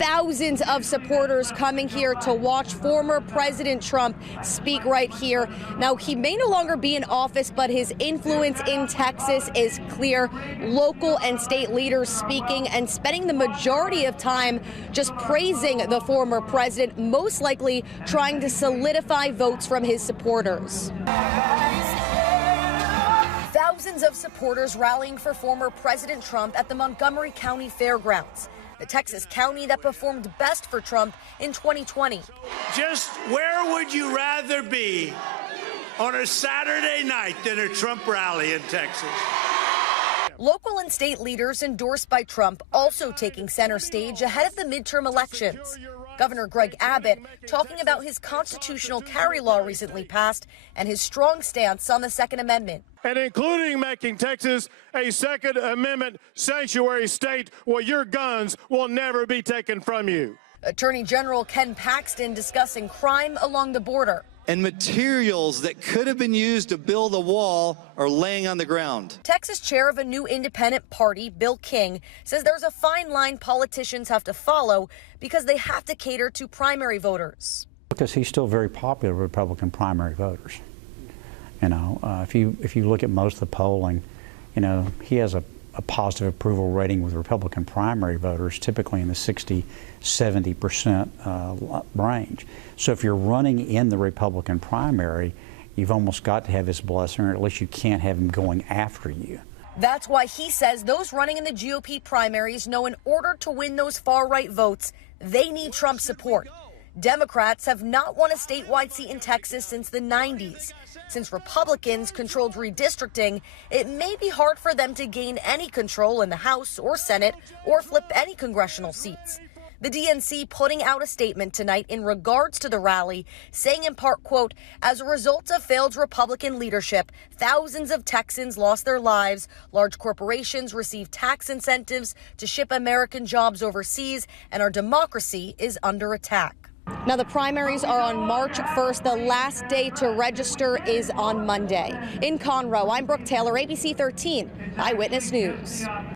Thousands of supporters coming here to watch former President Trump speak right here. Now, he may no longer be in office, but his influence in Texas is clear. Local and state leaders speaking and spending the majority of time just praising the former president, most likely trying to solidify votes from his supporters. Thousands of supporters rallying for former President Trump at the Montgomery County Fairgrounds, the Texas county that performed best for Trump in 2020. Just where would you rather be on a Saturday night than a Trump rally in Texas? Local and state leaders endorsed by Trump also taking center stage ahead of the midterm elections. Governor Greg Abbott talking about his constitutional carry law recently passed and his strong stance on the Second Amendment. And including making Texas a Second Amendment sanctuary state where your guns will never be taken from you. Attorney General Ken Paxton discussing crime along the border. And materials that could have been used to build a wall are laying on the ground. Texas chair of a new independent party, Bill King, says there's a fine line politicians have to follow because they have to cater to primary voters. Because he's still very popular with Republican primary voters. You know, if you look at most of the polling, you know, he has a positive approval rating with Republican primary voters, typically in the 60–70% range. So if you're running in the Republican primary, you've almost got to have his blessing, or at least you can't have him going after you. That's why he says those running in the GOP primaries know in order to win those far-right votes, they need Trump's support. Democrats have not won a statewide seat in Texas since the 90s. Since Republicans controlled redistricting, it may be hard for them to gain any control in the House or Senate or flip any congressional seats. The DNC putting out a statement tonight in regards to the rally, saying in part, quote, as a result of failed Republican leadership, thousands of Texans lost their lives, large corporations received tax incentives to ship American jobs overseas, and our democracy is under attack. Now, the primaries are on March 1st. The last day to register is on Monday. In Conroe, I'm Brooke Taylor, ABC 13 Eyewitness News.